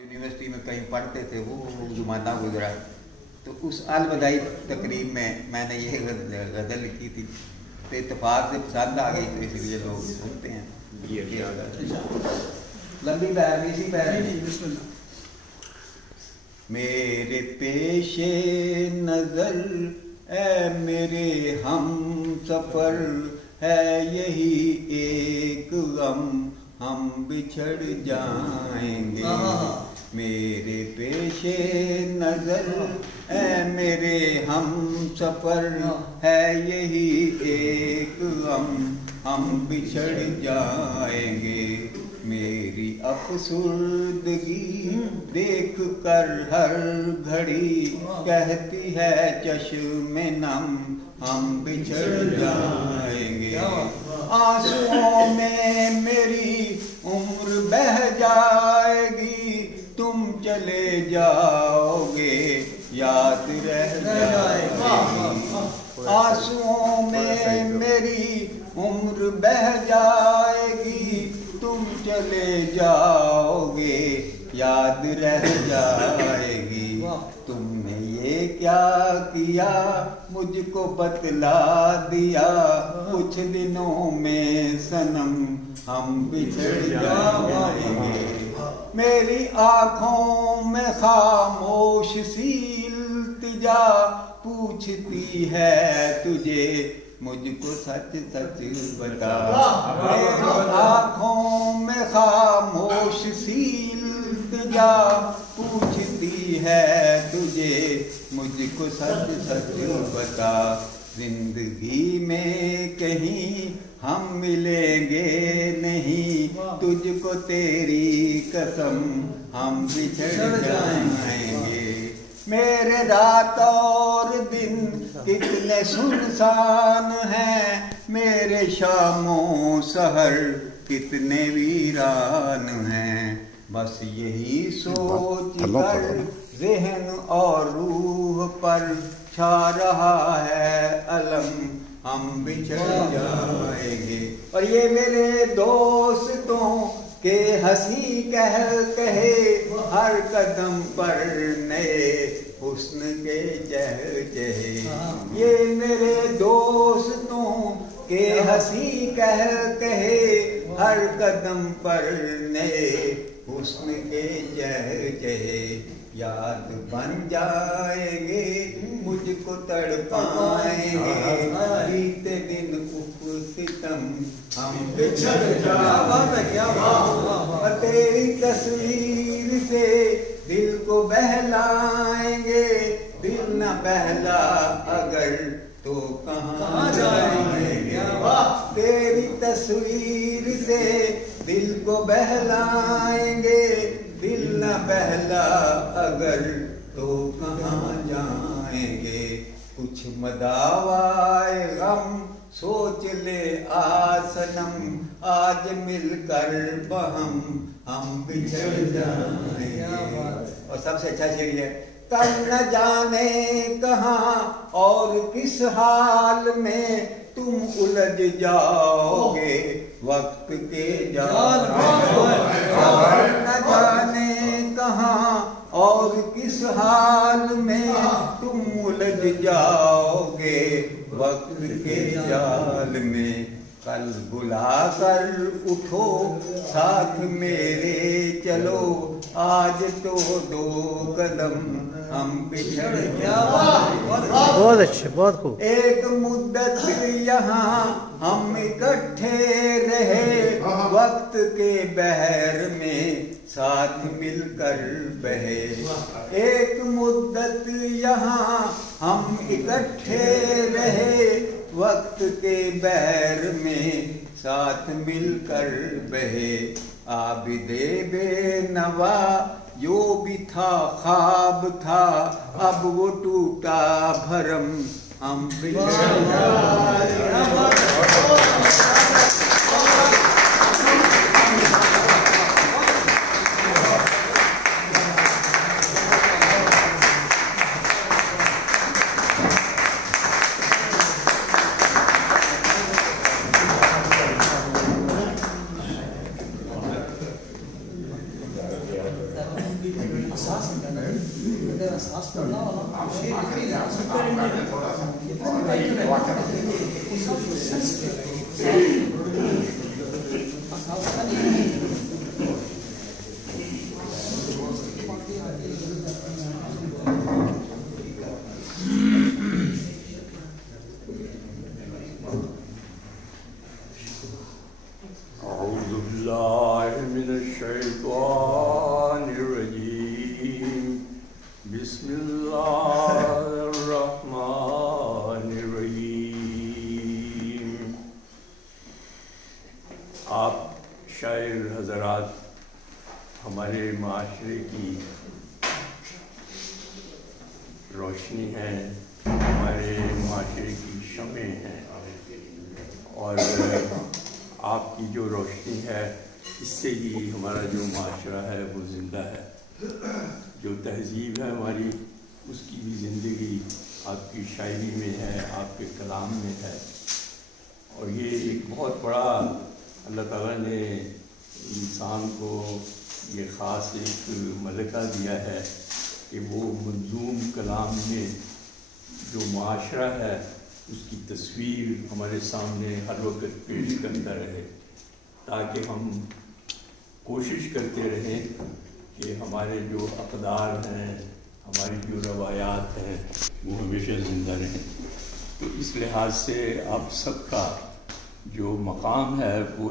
University में कहीं पढ़ते थे, वो जुमाना गुजरा, तो उस अलविदाई तकरीब में मैंने ये गज़ल लिखी थी, तो इत्तेफाक से पसंद आ गई, तो इसलिए लोग सुनते हैं। लंबी पैर इसी पैर मेरे पेशे नजर ए मेरे हम सफर है यही एक गम, हम बिछड़ जाएंगे। मेरे पेशे नजर ए मेरे हम सफर है यही एक गम, हम बिछड़ जाएंगे। मेरी अफसुर्दगी देख कर हर घड़ी कहती है चश्मे नम, हम बिछड़ जाएंगे। आंसुओं में मेरी उम्र बह जाएगी, तुम चले जाओगे याद रह जाएगी। आंसुओं में मेरी उम्र बह जाएगी, तुम चले जाओगे याद रह जाएगी। तुमने ये क्या किया मुझको बतला दिया, कुछ दिनों में सनम हम बिछड़ जाएंगे। मेरी आँखों में खामोश सी इल्तिजा पूछती है तुझे, मुझको सच सच बता। मेरी आँखों में खामोश सी इल्तिजा पूछती है तुझे, मुझको सच सच बता। जिंदगी में कहीं हम मिलेंगे नहीं, तुझको तेरी कसम हम बिछड़ जाएंगे। मेरे रात और दिन कितने सुनसान हैं, मेरे शामों सहर कितने वीरान हैं। बस यही सोच कर ज़हन और रूह पर छा रहा है अलम, हम बिछड़ जाएंगे। और ये मेरे दोस्तों के हंसी कह कहे हर कदम पर नए हुस्न के चहचहे। ये मेरे दोस्तों के हंसी कह कहे हर कदम पर नए हुस्न के चहचहे। याद बन जाएंगे मुझको तड़पाएंगे, बीते दिन सितम हम बिछड़ जाएंगे। और तेरी तस्वीर से दिल को बहलाएंगे, दिल न बहला अगर तो कहाँ जाएंगे। तेरी तस्वीर से दिल को बहलाएंगे, दिल न बहला अगर तो कहाँ जाएंगे। कुछ मदावाए गम सोच ले आसनम, आज मिलकर बहम हम बिछड़ जाएंगे। और सबसे अच्छा शेर है, कल न जाने कहाँ और किस हाल में तुम उलझ जाओगे वक्त के जाल में। न जाने कहाँ और किस हाल में तुम उलझ जाओगे वक्त के जाल में। कल बुला कर उठो साथ मेरे चलो, आज तो दो कदम हम बिछड़ जाएंगे। बहुत अच्छे, बहुत खूब। एक मुद्दत यहाँ हम इकट्ठे रहे, वक्त के बहर में साथ मिलकर बहे। एक मुद्दत यहाँ हम इकट्ठे रहे, वक्त के बहर में साथ मिलकर बहे। आबिदे बेनवा जो भी था ख्वाब था, अब वो टूटा भरम हम बिछड़ जाएंगे। بسم اللہ الرحمن الرحیم۔ آپ شاعر حضرات ہمارے معاشرے کی روشنی ہیں، ہمارے معاشرے کی شمع ہیں، اور آپ کی جو روشنی ہے اس سے ہی ہمارا جو معاشرہ ہے وہ زندہ ہے۔ جو تہذیب ہے ہماری، اس کی بھی زندگی آپ کی شاعری میں ہے، آپ کے کلام میں ہے، اور یہ ایک بہت بڑا اللہ تعالیٰ نے انسان کو یہ خاص ایک ملکہ دیا ہے کہ وہ منظوم کلام میں جو معاشرہ ہے اس کی تصویر ہمارے سامنے ہر وقت پیش کرتا رہے، تاکہ ہم کوشش کرتے رہیں کہ ہمارے جو اقدار ہیں، ہماری جو روایات ہیں وہ ہمیشہ زندہ رہیں۔ تو اس لحاظ سے آپ سب کا جو مقام ہے وہ